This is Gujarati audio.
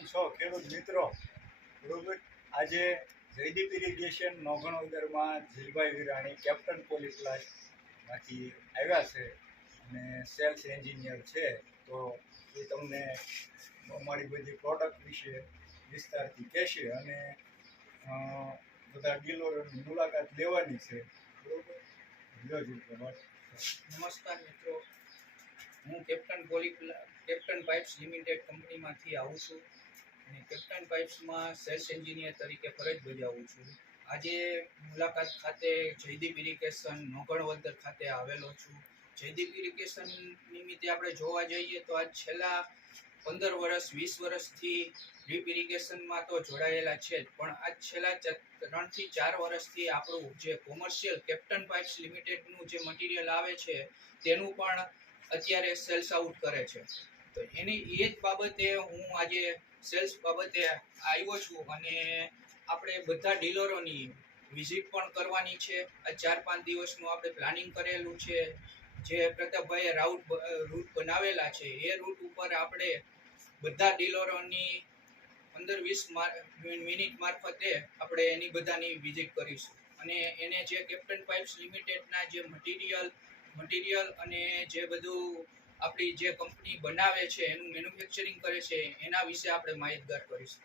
કેમ છો ખેડૂત મિત્રો બરોબર આજે જયદીપ ઇરિગેશન નોગણોદરમાં જીલભાઈ વિરાણી કેપ્ટન પોલીપ્લાસમાંથી આવ્યા છે અને સેલ્સ એન્જિનિયર છે. તો એ તમને અમારી બધી પ્રોડક્ટ વિશે વિસ્તારથી કહેશે અને બધા ડીલરોની મુલાકાત લેવાની છે. બરોબર? નમસ્કાર મિત્રો. હું captain poly captain pipes limited કંપનીમાંથી આવું છું. અને કેપ્ટન પાઇપ્સમાં સેલ્સ એન્જિનિયર તરીકે ફરજ બજાવું છું. આજે મુલાકાત ખાતે જયદીપ ઇરિગેશન નોગણવદર ખાતે આવેલો છું. જયદીપ ઇરિગેશન નિમિત્તે આપણે જોવા જઈએ તો આજ છેલ્લા પંદર વર્ષ, વીસ વર્ષથી ડ્રીપ ઇરિગેશનમાં તો જોડાયેલા છે જ, પણ આજ છેલ્લા ત્રણથી ચાર વર્ષથી આપણું જે કોમર્શિયલ કેપ્ટન પાઇપ્સ લિમિટેડનું જે મટીરિયલ આવે છે, તેનું પણ અત્યારે સેલ્સ આઉટ કરે છે. તો એની એ જ બાબતે હું આજે સેલ્સ બાબતે આવ્યો છું અને આપણે બધા ડીલરોની વિઝિટ પણ કરવાની છે. આ ચાર પાંચ દિવસનું આપણે પ્લાનિંગ કરેલું છે. જે પ્રતાપભાઈએ રાઉટ રૂટ બનાવેલા છે, એ રૂટ ઉપર આપણે બધા ડીલરોની પંદર વીસ મિનિટ મારફતે આપણે એની બધાની વિઝિટ કરીશું. અને એને જે કેપ્ટન પાઇપ્સ લિમિટેડના જે મટીરિયલ મટીરિયલ અને જે બધું આપણી જે કંપની બનાવે છે એનું મેન્યુફેક્ચરિંગ કરે છે એના વિશે આપણે માહિતગાર કરીશું.